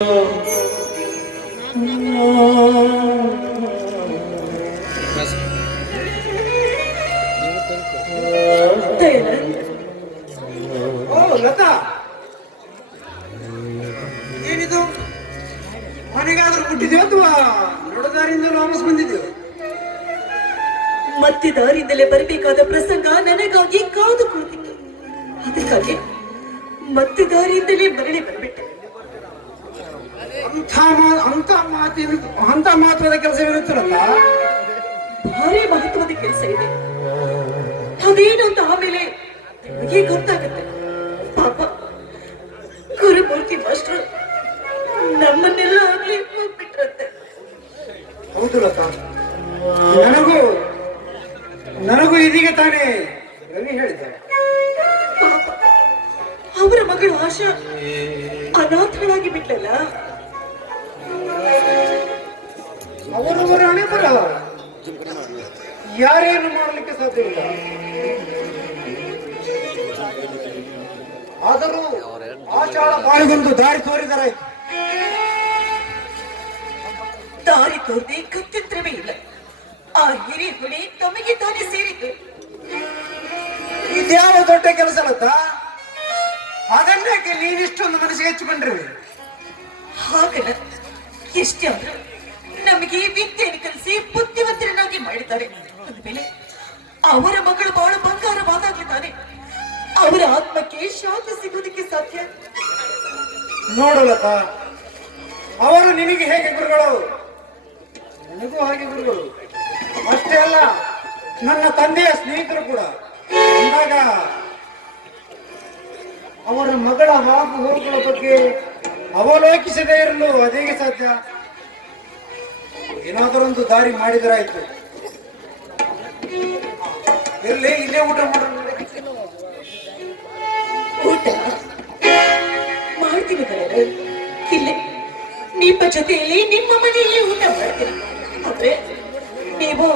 ಲತಾ, ಏನಿದು? ಮನೆಗಾದ್ರೂ ಬಿಟ್ಟಿದ್ಯೋ ಅಥವಾ ನಡದಾರಿಂದಲೂ ವಾಪಸ್ ಬಂದಿದ್ಯೋ? ಮತ್ತೆ ದಾರಿಂದಲೇ ಬರಬೇಕಾದ ಪ್ರಸಂಗ ನನಗಾಗಿ ಕಾದು ಕುಳಿತಿತ್ತು. ಅದಕ್ಕಾಗಿ ಮತ್ತೆ ದಾರಿಯಿಂದಲೇ ಮರಳಿ ಬಂದ್ಬಿಟ್ಟೆ. ಅಂತ ಮಹತ್ವದ ಕೆಲಸವಿರುತ್ತಲ್ಲ, ಭಾರಿ ಮಹತ್ವದ ಕೆಲಸ ಇದೆ. ಅದೇನು ಅಂತ ಆಮೇಲೆ ನನಗೆ ಗೊತ್ತಾಗುತ್ತೆ. ಪಾಪ ಗುರುಮೂರ್ತಿ ಮಾಸ್ಟರ್ ನಮ್ಮನ್ನೆಲ್ಲ ಆಗ್ಲಿ ಹೋಗ್ಬಿಟ್ರಂತೆ. ಹೌದು ಲತಾ, ನನಗೂ ಇದೀಗ ತಾನೇ ರವಿ ಹೇಳಿದ್ದಾರೆ. ಅವರ ಮಗಳು ಆಶಾ ಅನಾಥಳಾಗಿ ಬಿಟ್ಲಲ್ಲ. ಅವರವರ ಹಣೆ ಬರ, ಯಾರೇನು ಮಾಡಲಿಕ್ಕೆ ಸಾಧ್ಯವಿಲ್ಲ. ಆದರೂ ಆಚಾರ ಬಾಳಿಗೊಂದು ದಾರಿ ತೋರಿದರಾಯ್ತು. ದಾರಿ ತೋರದೆ ಗತ್ಯಂತರವೇ ಇಲ್ಲ. ಆ ಹಿರಿ ಹೊಣೆ ತಮಗೆ ತಾನೇ ಸೇರಿತು. ಇದ್ಯಾವ ದೊಡ್ಡ ಕೆಲಸ ಲತಾ, ಅದನ್ನೇಕೆ ನೀನಿಷ್ಟೊಂದು ಮನಸ್ಸಿಗೆ ಹಚ್ಚಿಕೊಂಡ್ರಿ? ಹಾಗಲ್ಲ, ಎಷ್ಟೇ ಆದ್ರೂ ನಮಗೆ ವಿದ್ಯೆಯನ್ನು ಕಲಿಸಿ ಬುದ್ಧಿವಂತರನ್ನಾಗಿ ಮಾಡಿದ್ದಾರೆ. ಅಂದಮೇಲೆ ಅವರ ಮಗಳು ಬಹಳ ಬಂಗಾರವಾದಾಗಿದ್ದಾನೆ. ಅವರ ಆತ್ಮಕ್ಕೆ ಶಾಂತಿ ಸಿಗುವುದಕ್ಕೆ ಸಾಧ್ಯ? ನೋಡು ಲತಾ, ಅವರು ನಿನಗೆ ಹೇಗೆ ಗುರುಗಳು, ನನಗೂ ಹಾಗೆ ಗುರುಗಳು. ಅಷ್ಟೇ ಅಲ್ಲ, ನನ್ನ ತಂದೆಯ ಸ್ನೇಹಿತರು ಕೂಡ. ಅಂದಾಗ ಅವರ ಮಗಳ ಹಾಗು ಹೋಗುಗಳ ಬಗ್ಗೆ ಅವಲೋಕಿಸದೇ ಇರಲು ಅದೇಗೆ ಸಾಧ್ಯ? ಏನಾದರೊಂದು ದಾರಿ ಮಾಡಿದರಾಯ್ತು. ಇಲ್ಲೇ ಊಟ ಮಾಡೋಣ. ಊಟ ಮಾಡ್ತೀನಿ ಬರೋದು. ಇಲ್ಲೇ ನಿಮ್ಮ ಜೊತೆಯಲ್ಲಿ ನಿಮ್ಮ ಮನೆಯಲ್ಲಿ ಊಟ ಮಾಡ್ತೀನಿ. ಆದ್ರೆ ನೀವು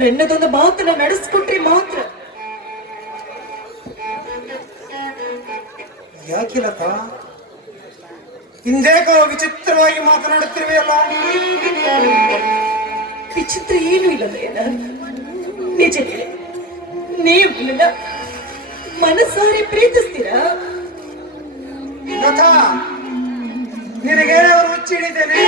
ನನ್ನದೊಂದು ಮಾತನ್ನ ನಡೆಸ್ಕೊಟ್ರೆ ಮಾತ್ರ. ಯಾಕೆ ಲತಾ, ಹಿಂದೇಕೋ ವಿಚಿತ್ರವಾಗಿ ಮಾತನಾಡುತ್ತಿರುವೆಯಲ್ಲ? ವಿಚಿತ್ರ ಏನು ಇಲ್ಲ ನಯನ, ನಿಜ ಹೇಳಿ. ನೀವು ನನ್ನ ಮನಸಾರಿ ಪ್ರೀತಿಸ್ತೀರಾ? ಲತಾ, ನಿನಗೇನಾದ್ರು ಹುಚ್ಚಿಡಿದ್ದೇನೆ?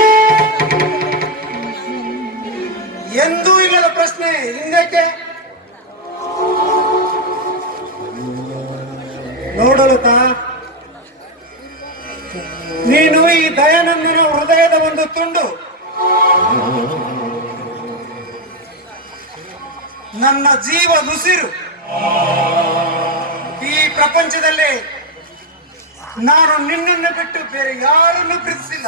ಎಂದೂ ಇಲ್ಲದ ಪ್ರಶ್ನೆ ಹಿಂದೇಕೆ? ನೋಡು ಲತಾ, ನೀನು ಈ ದಯಾನಂದನ ಹೃದಯದ ಒಂದು ತುಂಡು. ನನ್ನ ಜೀವದುಸಿರು. ಈ ಪ್ರಪಂಚದಲ್ಲಿ ನಾನು ನಿನ್ನನ್ನು ಬಿಟ್ಟು ಬೇರೆ ಯಾರನ್ನು ಪ್ರೀತಿಸಿಲ್ಲ,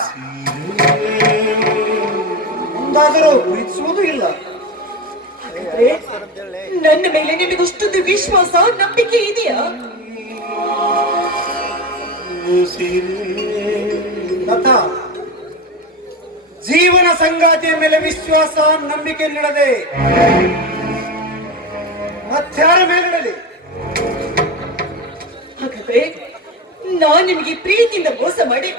ಮುಂದಾದರೂ ಪ್ರೀತಿಸುವುದೂ ಇಲ್ಲ. ನನ್ನ ಮೇಲೆ ನಿಮಗಷ್ಟೊಂದು ವಿಶ್ವಾಸ, ನಂಬಿಕೆ ಇದೆಯಾ? ಲತಾ, ಜೀವನ ಸಂಗಾತಿಯ ಮೇಲೆ ವಿಶ್ವಾಸ ನಂಬಿಕೆ ನೀಡದೆ ಮತ್ತಾರ ಮೇಲಿಡಲಿ? ಹಾಗಾದ್ರೆ ನಾನು ನಿಮಗೆ ಪ್ರೀತಿಯಿಂದ ಮೋಸ ಮಾಡಿ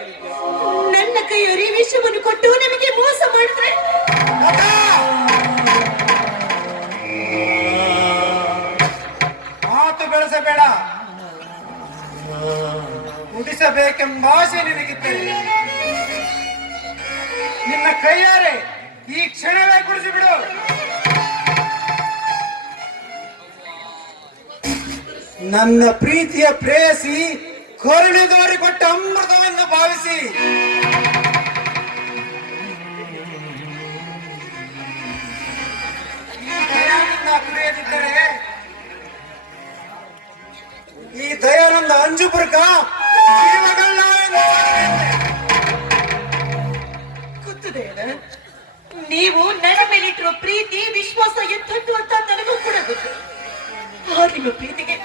ನನ್ನ ಕೈಯರಿ ವಿಷವನ್ನು ಕೊಟ್ಟು ನಿಮಗೆ ಮೋಸ ಮಾಡಿದ್ರೆ? ಮಾತು ಬೆಳೆಸಬೇಡ, ಉಡಿಸಬೇಕೆಂಬ ಆಸೆ ನಿನಗಿದ್ದರೆ ನಿನ್ನ ಕೈಯಾರೆ ಈ ಕ್ಷಣವೇ ಕುಡಿಸಿ ಬಿಡು. ನನ್ನ ಪ್ರೀತಿಯ ಪ್ರೇಯಸಿ ಕರುಣೆ ತೋರಿಕೊಟ್ಟ ಅಮೃತವೆಂದು ಭಾವಿಸಿ ಕುಡಿಯದಿದ್ದರೆ ಈ ದಯಾನಂದ ಅಂಜುಪುರಕ ಗೊತ್ತದೆ. ನೀವು ನನ್ನ ಮೇಲಿಟ್ಟಿರೋ ಪ್ರೀತಿ ವಿಶ್ವಾಸ ಎಂಥದ್ದು ಅಂತ ನನಗೂ ಕೂಡ ಗೊತ್ತು. ಆ ನಿಮ್ಮ ಪ್ರೀತಿಗೆ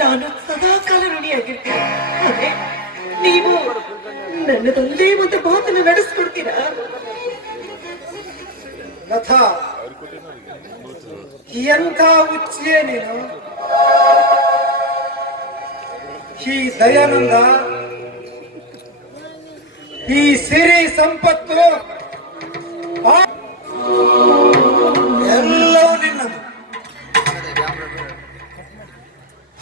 ನಾನು ಸದಾ ಕಾಲ ಋಣಿಯಾಗಿರ್ತೀನಿ. ಆದ್ರೆ ನೀವು ನನ್ನದೊಂದೇ ಒಂದು ಮಾತನ್ನು ನಡೆಸ್ಕೊಡ್ತೀರಾ? ಲತಾ, ಎಂಥ ಹುಚ್ಚಿಯೇ ನೀನು. ಈ ದಯಾನಂದ ಈ ಸಿರಿ ಸಂಪತ್ತು ಎಲ್ಲವೂ ನಿನ್ನದು.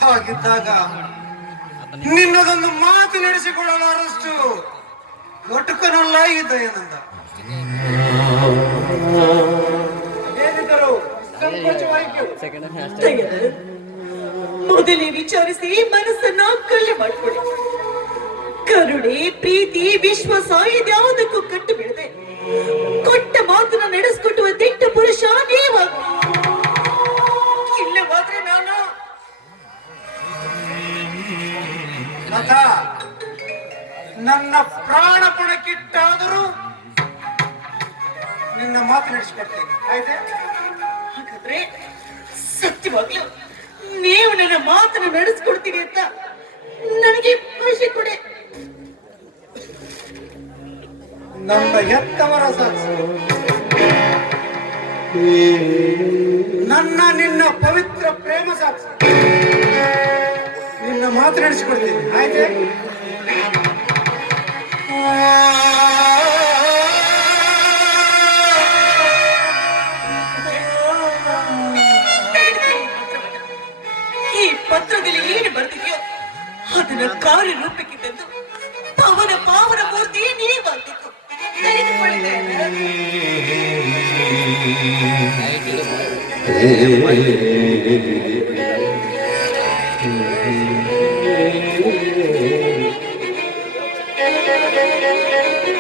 ಹಾಗಿದ್ದಾಗ ನಿನ್ನದೊಂದು ಮಾತು ನಡೆಸಿಕೊಳ್ಳಲಾರಷ್ಟು ಒಟುಕನಲ್ಲ ಈ ದಯಾನಂದ. ಏನಿದ್ದರೂ ಸಂಕೋಚವಾಯಿತು. ಮೊದಲೇ ವಿಚಾರಿಸಿ ಮನಸ್ಸನ್ನ ಕಳ್ಳಿ ಮಾಡ್ಕೊಳ್ಳಿ. ಕರುಣೆ, ಪ್ರೀತಿ, ವಿಶ್ವಾಸ ಇದ್ಯಾವುದಕ್ಕೂ ಕಟ್ಟು ಬಿಡದೆ ಕೊಟ್ಟ ಮಾತನ್ನ ನಡೆಸ್ಕೊಟ್ಟುವ ದಿಟ್ಟ ಪುರುಷ ನೀವಾಗ. ಇಲ್ಲವಾದ್ರೆ ನಾನು ನನ್ನ ಪ್ರಾಣ ಪಣಕ್ಕಿಟ್ಟಾದರೂ ನಿನ್ನ ಮಾತು ನಡೆಸಿಕೊಡ್ತೇನೆ. ಆಯ್ತಾ? ಹಾಗಾದ್ರೆ ಸತ್ಯವಾಗ್ಲೂ ನೀವು ನನ್ನ ಮಾತನ್ನು ನಡೆಸ್ಕೊಡ್ತೀನಿ ಅಂತ ನನಗೆ ಖುಷಿ ಕೊಡಿ. ನಮ್ಮ ಹೆತ್ತವರ ಸಾಕ್ಷಿ, ನನ್ನ ನಿನ್ನ ಪವಿತ್ರ ಪ್ರೇಮ ಸಾಕ್ಷಿ. ನಿನ್ನ ಮಾತು ನಡೆಸಿಕೊಡ್ತೀನಿ. ಆಯ್ತೆ? ಈ ಪತ್ರದಲ್ಲಿ ಏನು ಬರ್ತಿದೆಯೋ ಅದನ್ನ ಕಾರ್ಯರೂಪಕ್ಕೆ ತಂದು ಪವನ ಪಾವನ ಮೂರ್ತಿ ನೀವಾಗಬೇಕು.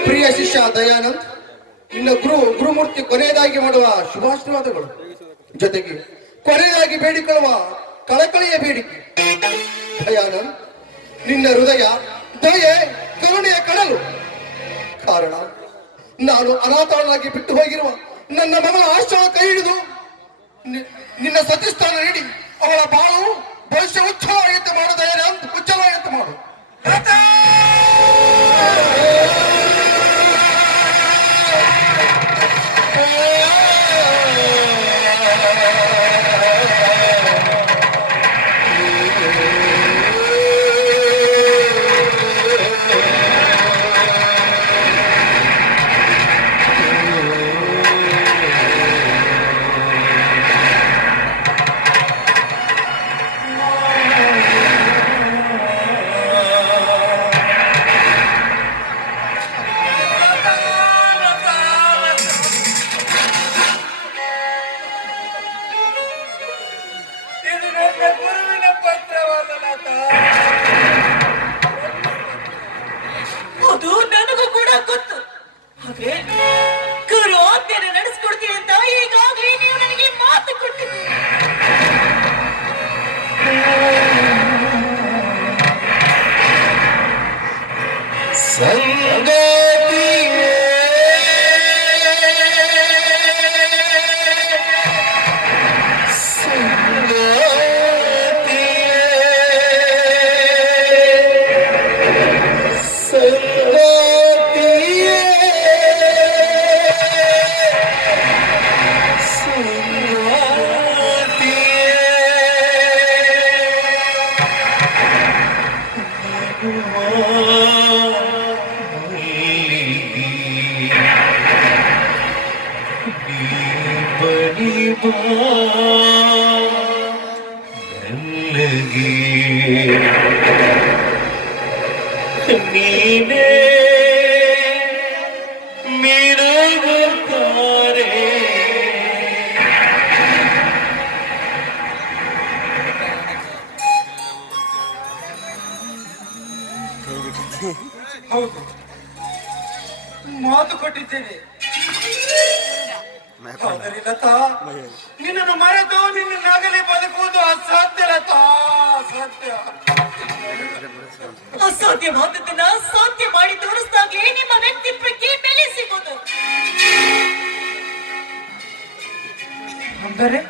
ಪ್ರಿಯ ಶಿಷ್ಯ ದಯಾನಂದ್, ನಿನ್ನ ಗುರುಮೂರ್ತಿ ಕೊನೆಯದಾಗಿ ಮಾಡುವ ಶುಭಾಶೀರ್ವಾದಗಳು, ಜೊತೆಗೆ ಕೊನೆಯದಾಗಿ ಬೇಡಿಕೊಳ್ಳುವ ಕಳಕಳಿಯ ಬೇಡಿಕೆ. ದಯಾನಂದ್, ನಿನ್ನ ಹೃದಯ ದಯೆ ಕರುಣೆಯ ಕಡಲು. ಕಾರಣ ನಾನು ಅನಾಥಳಾಗಿ ಬಿಟ್ಟು ಹೋಗಿರುವ ನನ್ನ ಮಗಳ ಆಶ್ರಮ ಕೈ ಹಿಡಿದು ನಿನ್ನ ಸತಿಸ್ಥಾನ ನೀಡಿ ಅವಳ ಬಾಳು ಭವಿಷ್ಯ ಉಜ್ವಲವಾಗಂತೆ ಮಾಡು. ದಯಾನಂದ್, ಉಜ್ವಲವಾಗಂತೆ ಮಾಡು. ಅದು ನನಗೂ ಕೂಡ ಗೊತ್ತು. ಆದ್ರೆ ಗುರು ಆಜ್ಞೆಯನ್ನು ನಡೆಸ್ಕೊಡ್ತೀನಿ ಅಂತ ಈಗಾಗಲೇ ನೀವು ನನಗೆ ಮಾತು ಕೊಟ್ಟಿದ್ದೀರಿ. ಹೌದು, ಮಾತು ಕೊಟ್ಟಿದ್ದೇನೆ. ಆದರೆ ಲತಾ, ನಿನ್ನನ್ನು ಮರೆತು ನಿನ್ನನ್ನಾಗಲೇ ಬದುಕುವುದು ಅಸಾಧ್ಯ ಲತಾ, ಅಸಾಧ್ಯ. ಅಸಾಧ್ಯವಾದದ್ದನ್ನ ಸಾಧ್ಯ ಮಾಡಿ ತೋರಿಸಿದಾಗಲೇ ನಿಮ್ಮ ವ್ಯಕ್ತಿತ್ವಕ್ಕೆ ಬೆಲೆ ಸಿಗೋದು. ಅಂದರೆ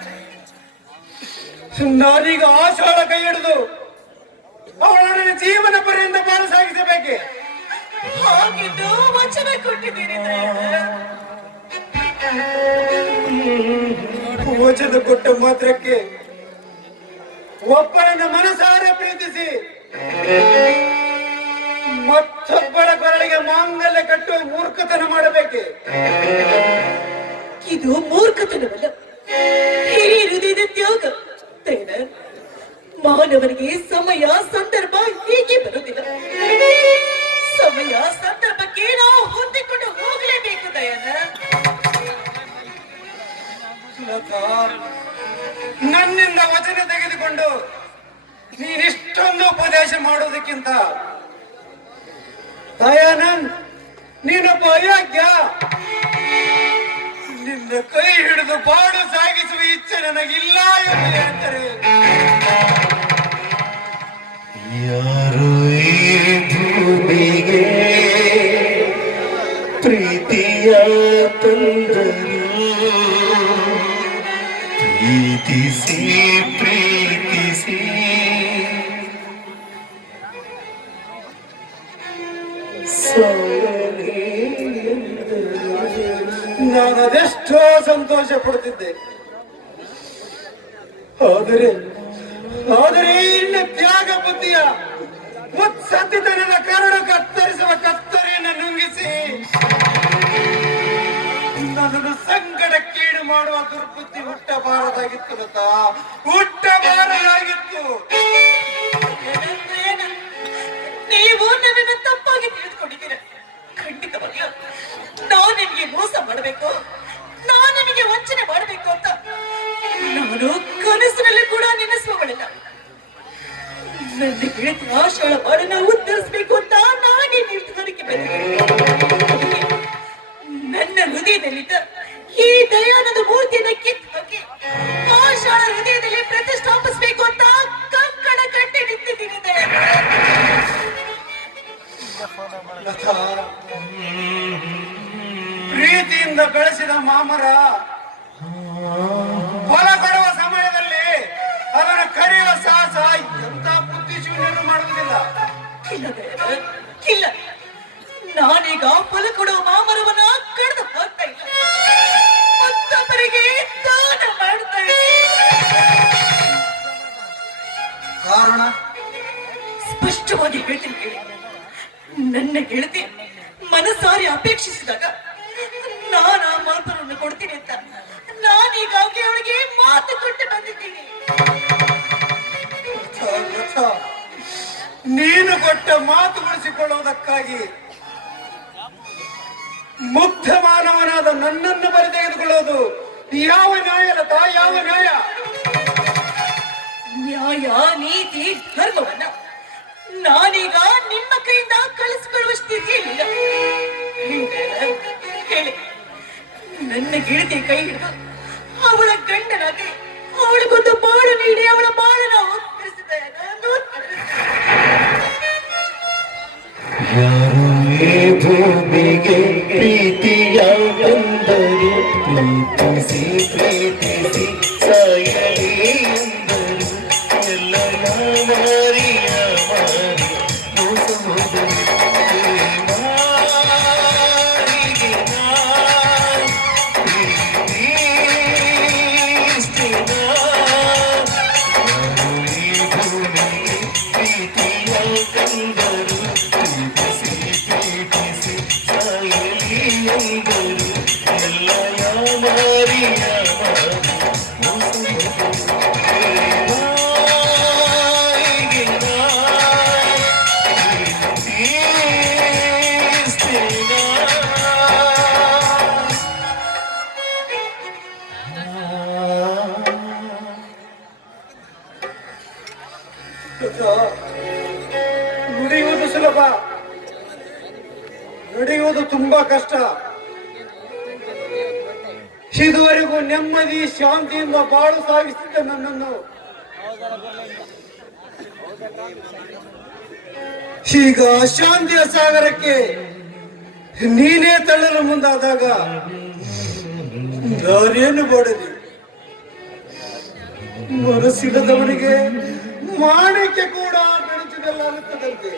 ನಾನೀಗ ಆಶಾಳ ಕೈ ಹಿಡಿದು ಅವಳನ್ನು ಜೀವನ ಪರ್ಯಂತ ಬಾಳು ಸಾಗಿಸಬೇಕೆ? ಹಾಗಿದ್ದು ವಚನ ಕೊಟ್ಟಿದ್ದೀರಿ. ವಚನ ಕೊಟ್ಟ ಮಾತ್ರಕ್ಕೆ ಒಬ್ಬಳನ್ನ ಮನಸಾರ ಪ್ರೀತಿಸಿ ಮತ್ತೊಬ್ಬಳ ಕೊರಳಿಗೆ ಮಾಂಗಲ್ಯ ಕಟ್ಟುವ ಮೂರ್ಖತನ ಮಾಡಬೇಕೆ? ಇದು ಮೂರ್ಖತನವಲ್ಲ, ಹಿರಿಯ ಹೃದಯದ ತ್ಯಾಗ. ದಯಾನಂದ್, ಮಾನವನಿಗೆ ಸಮಯ ಸಂದರ್ಭ ಹೀಗೆ ಬರುವುದಿಲ್ಲ. ಸಮಯ ಸಂದರ್ಭಕ್ಕೆ ನಾವು ಹೊಂದಿಕೊಂಡು ಹೋಗಲೇಬೇಕು. ದಯಾನಂದ್, ನನ್ನಿಂದ ವಚನ ತೆಗೆದುಕೊಂಡು ನೀನಿಷ್ಟೊಂದು ಉಪದೇಶ ಮಾಡೋದಕ್ಕಿಂತ ದಯಾನಂದ್, ನೀನೊಬ್ಬ ಅಯೋಗ್ಯ. ನಿನ್ನ ಕೈ ಹಿಡಿದು ಬಾಡು ಸಾಗಿಸುವ ಇಚ್ಛೆ ನನಗಿಲ್ಲ ಎಂದು ಹೇಳ್ತಾರೆ. ಯಾರು ಈ ಭೂಮಿಗೆ ಪ್ರೀತಿಯ ತಂದರು, ಪ್ರೀತಿಸಿ ಪ್ರೀತಿಸಿ ನಾನು ಅದೆಷ್ಟೋ ಸಂತೋಷ ಪಡುತ್ತಿದ್ದೆ. ಆದರೆ ಆದರೆ ಇನ್ನ ತ್ಯಾಗ ಬುದ್ಧಿಯ ಮುತ್ಸದ್ದಿತನದ ಕರಡು ಕತ್ತರಿಸುವ ಕತ್ತರಿಯನ್ನು ನುಂಗಿಸಿ ನನ್ನನ್ನು ಸಂಕಟಕ್ಕೀಡು ಮಾಡುವ ದುರ್ಬುದ್ಧಿ ಹುಟ್ಟಬಾರದಾಗಿತ್ತು ಲತಾ, ಹುಟ್ಟಬಾರದಾಗಿತ್ತು. ನೀವು ನನ್ನನ್ನು ತಪ್ಪಾಗಿ ತಿಳಿದುಕೊಂಡಿದ್ದೀರ. ಖಂಡಿತವಾಗಿಯೂ ನಾನು ನಿಮಗೆ ಮೋಸ ಮಾಡಬೇಕು, ನಾನು ನಿಮಗೆ ವಂಚನೆ ಮಾಡಬೇಕು ಅಂತ ನಾನು ಕನಸಿನಲ್ಲಿ ಕೂಡ ನೆನೆಸುವವಳಲ್ಲ. ನನ್ನ ಗೆಳತಿ ಆಶಾಳ ಬಾಳನ್ನ ಉತ್ತರಿಸಬೇಕು ಅಂತ ನಾನೇ ನಿರ್ಧಾರಕ್ಕೆ ಬಂದಿದ್ದೆ. ನನ್ನ ಹೃದಯದಲ್ಲಿದ್ದ ಈ ದಯಾನಂದ ಮೂರ್ತಿಯನ್ನು ಕಿತ್ತು ಹಾಕಿ ಆಶಾಳ ಹೃದಯದಲ್ಲಿ ಪ್ರತಿಷ್ಠಾಪಿಸಬೇಕು ಅಂತ ಕಂಕಣ ಕಟ್ಟಿ ನಿಂತಿದ್ದೀನಿ. ಲತಾ, ಪ್ರೀತಿಯಿಂದ ಬೆಳೆಸಿದ ಮಾಮರ ಫಲ ಕೊಡುವ ಸಮಯದಲ್ಲಿ ಅದನ್ನು ಕರೆಯುವ ಸಾಹಸ ಎಂತ ಬುದ್ಧಿಶೂನ್ಯರು ಮಾಡುವುದಿಲ್ಲ. ಇಲ್ಲ, ನಾನೀಗ ಫಲ ಕೊಡುವ ಮಾಮರವನ್ನ ಕಳೆದು ಹಾಕ್ತಾ ಇಲ್ಲ, ಮತ್ತೊಬ್ಬರಿಗೆ ದಾನ ಮಾಡ್ತಾ ಕಾರಣ ಸ್ಪಷ್ಟವಾಗಿ ಹೇಳ್ತೀನಿ ಕೇಳಿ. ನನ್ನ ಗೆಳತಿ ಮನಸಾರಿ ಅಪೇಕ್ಷಿಸಿದಾಗ ನಾನು ಆ ಮಾತನ್ನು ಕೊಡ್ತೀನಿ ಅಂತ ನಾನೀಗಾಗಿ ಅವಳಿಗೆ ಮಾತು ಕೊಟ್ಟು ಬಂದಿದ್ದೀನಿ. ನೀನು ಕೊಟ್ಟ ಮಾತು ಉಳಿಸಿಕೊಳ್ಳುವುದಕ್ಕಾಗಿ ಮುಗ್ಧ ಮಾನವನಾದ ನನ್ನನ್ನು ಬರಿ ತೆಗೆದುಕೊಳ್ಳುವುದು ಯಾವ ನ್ಯಾಯ ಲತಾ, ಯಾವ ನ್ಯಾಯ? ನ್ಯಾಯ, ನೀತಿ, ಧರ್ಮವನ್ನ ನಾನೀಗ ನಿಮ್ಮ ಕೈಯಿಂದ ಕಳಿಸಿಕೊಳ್ಳುವ ಸ್ಥಿತಿಯಲ್ಲಿಲ್ಲ. ಹೇಳಿ, ನನ್ನ ಗೆಳತಿ ಕೈ ಹಿಡಿದು ಅವಳ ಗಂಡನಾಗಿ ಅವಳಿಗೊಂದು ಬಾಳು ನೀಡಿ ಅವಳ ಬಾಳನ ಉತ್ತರಿಸಿದೆ. ಯಾರು ಈ ಭೂಮಿಗೆ ಪ್ರೀತಿಯ ತಂದರು, ಪ್ರೀತಿಸಿ ಪ್ರೀತಿಸಿ ಸಾಯಲಿ ಎಂದರು. ಎಲ್ಲ ಮಾರಿಯ ಮಾರಿ ಮೋಸ ಹೋದರು. ನುಡಿಯುವುದು ಸುಲಭ, ನಡೆಯುವುದು ತುಂಬಾ ಕಷ್ಟ. ಇದುವರೆಗೂ ನೆಮ್ಮದಿ ಶಾಂತಿಯಿಂದ ಬಾಳು ಸಾಗಿಸಿದ್ದ ನನ್ನನ್ನು ಈಗ ಶಾಂತಿಯ ಸಾಗರಕ್ಕೆ ನೀನೇ ತಳ್ಳಲು ಮುಂದಾದಾಗ ನಾನೇನು ಮಾಡಲಿ? ಮನಸ್ಸಿಲ್ಲದವನಿಗೆ ಮಾಣಿಕ್ಯ ಕೂಡ ಬೆಳಚಿದಲ್ಲಾಗುತ್ತದಂತೆ.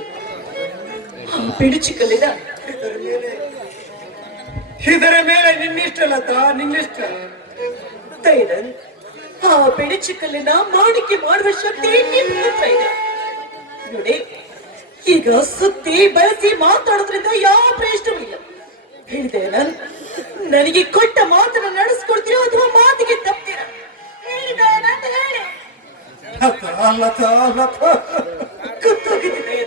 ಬಿಡುಚಿಕಲಿದ ಇದರ ಮೇಲೆ ನಿನ್ನಿಷ್ಟ ಲತಾ, ನಿನ್ನಿಷ್ಟ. ದಯಾನಂದ್, ಆ ಬೆಡಚಿಕಲ್ಲಿನ ಮಾಣಿಕೆ ಮಾಡುವ ಶಕ್ತಿ ನಿಮ್ಮ ಹತ್ರ ಇದೆ ನೋಡಿ. ಈಗ ಸುತ್ತಿ ಬೆಳೆಸಿ ಮಾತಾಡೋದ್ರಿಂದ ಯಾವ ಪ್ರಯೋಜನವೂ ಇಲ್ಲ. ಹೇಳಿದೆ ನಾನು, ನನಗೆ ಕೊಟ್ಟ ಮಾತನ್ನ ನಡೆಸ್ಕೊಡ್ತೀರೋ ಅಥವಾ ಮಾತಿಗೆ ತಪ್ತೀರ? ಹೇಳಿದೆ ನಾನು, ಹೇಳಿ. ಗೊತ್ತಾಗಿದೆ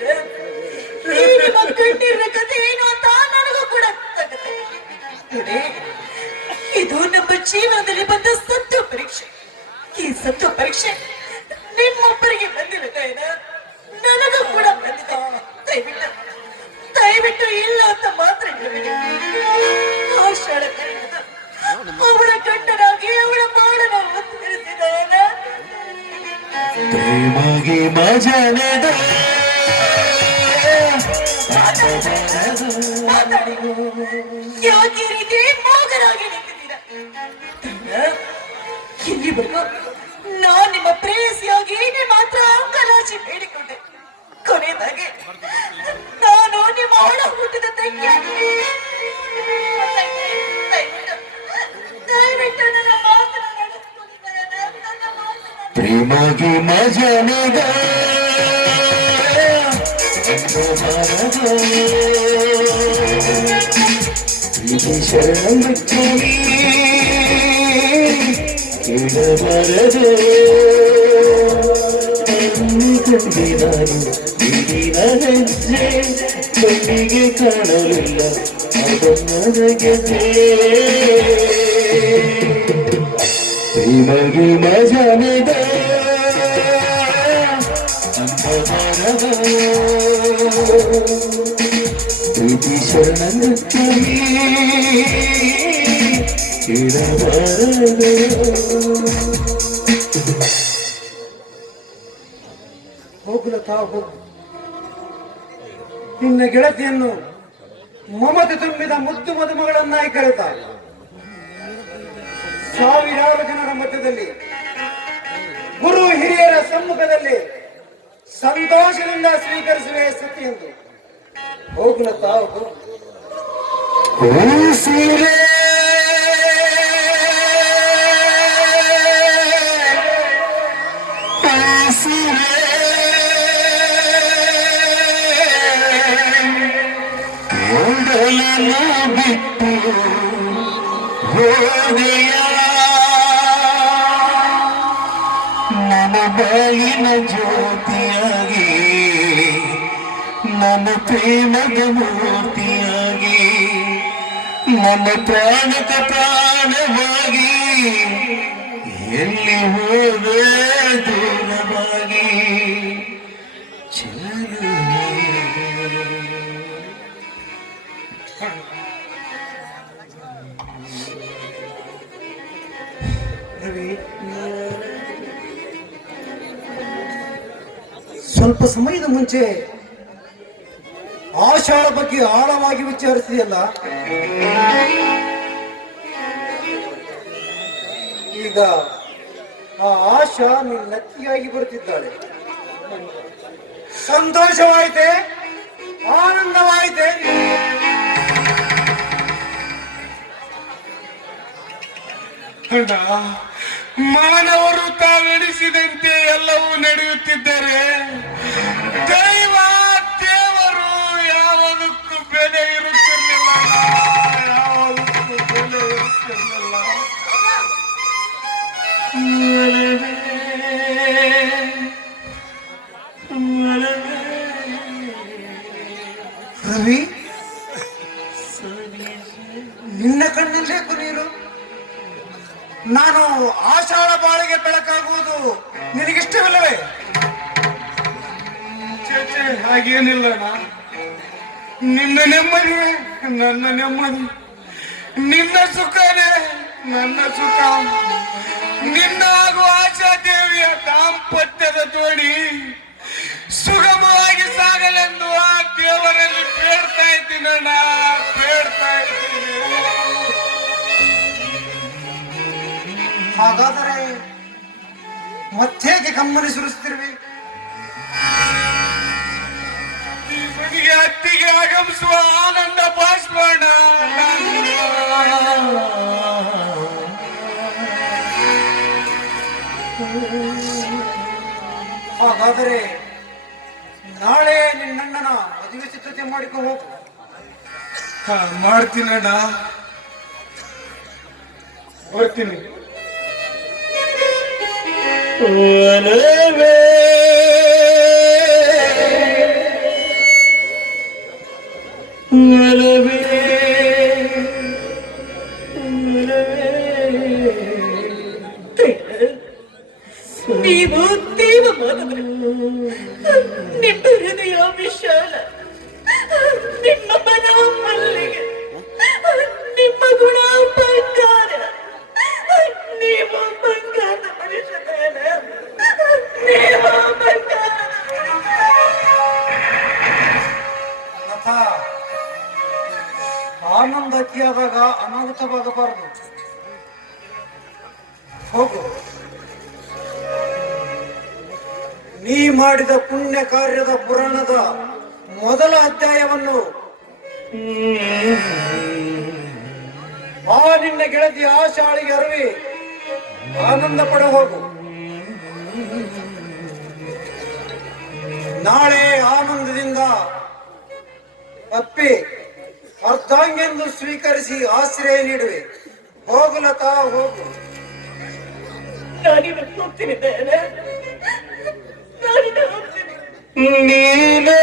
ನಿಮ್ಮ ಕಣ್ಣಿನ ಕಥೆ ಏನು ಅಂತ ನನಗೂ ಕೂಡ ಗೊತ್ತಾಗುತ್ತೆ. ನೋಡಿ, ಇದು ನಮ್ಮ ಜೀವನದಲ್ಲಿ ಬಂದ ಸತ್ಯ ಪರೀಕ್ಷೆ. ಈ ಸತ್ಯ ಪರೀಕ್ಷೆ ನಿಮ್ಮೊಬ್ಬರಿಗೆ ಬಂದಿರುತ್ತೆ, ನನಗೂ ಕೂಡ ಬಂದಿದೆ. ದಯವಿಟ್ಟು ದಯವಿಟ್ಟು ಇಲ್ಲ ಅಂತ ಮಾತ್ರ ಹೇಳಬೇಡಿ. ಆಷಾಢ ಕರೆದ ಅವಳ ಗಂಡನಾಗಿ ಅವಳ ಮಾಡನ ಒತ್ತಿರಿಸಿದ ಪ್ರೇಮಗೆ ಮಜನದ ಮಾತಾಡಿ. ಯಾಕೆ ಈ ರೀತಿ ಮೋಗರಾಗಿ ನಿಂತಿದ್ದೀರ? ಇಲ್ಲಿವರೆಗೂ ನಾನ್ ನಿಮ್ಮ ಪ್ರೇಯಸಿಯಾಗಿ ನಿಮ್ಮ ಹತ್ರ ಅಂಗಲಾಚಿ ಬೇಡಿಕೊಂಡೆ. ಕೊನೆಯದಾಗಿ ನಾನು ನಿಮ್ಮ ಒಳ ಹುಟ್ಟಿದ ತಂಗಿಯಾಗಿ ದಯವಿಟ್ಟು ನನ್ನ ಮಾತನ್ನ ನಡೆಸ್ಕೊಂಡಿದ್ದೇನೆ. ನನ್ನ ಮಾತನ್ನ ಪ್ರೇಮಗೆ ಮಜನದ ಪ್ರೀತಿ ಶರಣಿ ಇಡಬಾರದು ಕಂಡಿದಾರು ಈಗಿನ ಹೆಜ್ಜೆ ಕಣ್ಣಿಗೆ ಕಾಣಲಿಲ್ಲ ಅದನ್ನಗೆ ಪ್ರೇಮಗೆ ಮಜನದ ಪ್ರೀತಿ ಶರಣಿ ಇಡಬಾರದು. ಹೋಗುಲತಾ ಹೋಗು. ನಿನ್ನ ಗೆಳತಿಯನ್ನು ಮಮತೆ ತುಂಬಿದ ಮುದ್ದು ಮದುಮಗಳನ್ನಾಗಿ ಕರೆತ ಸಾವಿರಾರು ಜನರ ಮಧ್ಯದಲ್ಲಿ ಗುರು ಹಿರಿಯರ ಸಮ್ಮುಖದಲ್ಲಿ ಸಂತೋಷದಿಂದ ಸ್ವೀಕರಿಸುವೆ ಸತಿ ಎಂದು. ಹೋಗುಲತಾ ಹೋಗು. ಸೀರೆ ಬಿಟ್ಟು ಹೋದೆಯ ನನ್ನ ಬಾಳಿನ ಜ್ಯೋತಿಯಾಗಿ ನನ್ನ ಪ್ರೇಮದ ಮೂರ್ತಿಯಾಗಿ ನನ್ನ ಪ್ರಾಣಕ ಪ್ರಾಣವಾಗಿ ಎಲ್ಲಿ ಹೋದೆ ದೂರವಾಗಿ ರವಿ, ಸ್ವಲ್ಪ ಸಮಯದ ಮುಂಚೆ ಆಶಾಳ ಬಗ್ಗೆ ಆಳವಾಗಿ ವಿಚಾರಿಸಿದೆಯಲ್ಲ, ಈಗ ಆ ಆಶಾ ನಿನ್ನತ್ತಿಯಾಗಿ ಬರುತ್ತಿದ್ದಾಳೆ. ಸಂತೋಷವಾಯಿತೆ, ಆನಂದವಾಯಿತೆ. ಮಾನವರು ತಾವೆಣಿಸಿದಂತೆ ಎಲ್ಲವೂ ನಡೆಯುತ್ತಿದ್ದರೆ ದೈವ ದೇವರು ಯಾವುದಕ್ಕೂ ಬೆಲೆ ಇರುತ್ತಿರಲಿಲ್ಲ, ಯಾವುದಕ್ಕೂ ಬೆಲೆ ಇರುತ್ತಿರಲಿಲ್ಲ. ರವಿ, ನಿನ್ನ ಕಣ್ಣಲ್ಲೇ ನೀರು. ನಾನು ಆಷಾಢ ಬಾಳಿಗೆ ಬೆಳಕಾಗುವುದು ನಿನಗಿಷ್ಟವಿಲ್ಲವೇ? ಚೇಚೆ, ಹಾಗೇನಿಲ್ಲಣ್ಣ. ನಿನ್ನ ನೆಮ್ಮದಿ ನನ್ನ ನೆಮ್ಮದಿ, ನಿನ್ನ ಸುಖನೇ ನನ್ನ ಸುಖ. ನಿನ್ನ ಹಾಗೂ ಆಶಾ ದೇವಿಯ ದಾಂಪತ್ಯದ ಜೋಡಿ ಸುಗಮವಾಗಿ ಸಾಗಲೆಂದು ಆ ದೇವರಲ್ಲಿ ಬೇಡ್ತಾ ಇದ್ದೀನಣ್ಣ, ಬೇಡ್ತಾ ಇದ್ದೀನಿ. ಹಾಗಾದರೆ ಮತ್ತೇಗೆ ಕಮ್ಮನಿ ಸುರಿಸುತ್ತಿರುವೆ? ಈ ಮನೆಗೆ ಅತ್ತಿಗೆ ಆಗಮಿಸುವ ಆನಂದ ಬಾಷ್ಪಣ. ಹಾಗಾದರೆ ನಾಳೆ ನಿನ್ನಣ್ಣನ ಸಿದ್ಧತೆ ಮಾಡಿಕೊಂಡು ಹೋಗು. ಮಾಡ್ತೀನಣ್ಣ, ಬರ್ತೀನಿ. ಒಲವೇ ಒಲವೇ ನೀವು ದೇವ ಮಾನವರು, ನಿಮ್ಮ ಹೃದಯ ವಿಶಾಲ, ನಿಮ್ಮ ಮನ ಮಲ್ಲಿಗೆ, ನಿಮ್ಮ ಗುಣ ಬಂಗಾರ, ನೀವು ಬಂಗಾರದ ಮನುಷ್ಯನ, ನೀವು ಬಂಗಾರದ ಲತ, ಆನಂದ ಅತಿಯಾದಾಗ ಅನಾಹುತವಾಗಬಾರದು. ಹೋಗು. ನೀ ಮಾಡಿದ ಪುಣ್ಯ ಕಾರ್ಯದ ಪುರಾಣದ ಮೊದಲ ಅಧ್ಯಾಯವನ್ನು ಆ ನಿನ್ನ ಗೆಳತಿ ಆಶಾಳಿಗೆ ಅರಿವಿ ಆನಂದ ಪಡ ಹೋಗು. ನಾಳೆ ಆನಂದದಿಂದ ಅಪ್ಪಿ ಅರ್ಧಾಂಗೆಂದು ಸ್ವೀಕರಿಸಿ ಆಶ್ರಯ ನೀಡುವೆ. ಹೋಗು ಲತಾ, ಹೋಗು. ನಾನಿವತ್ತು ಹೋಗ್ತೀನಿ, ನಾನಿನ್ನು ಹೋಗ್ತೀನಿ. ನೀನೇ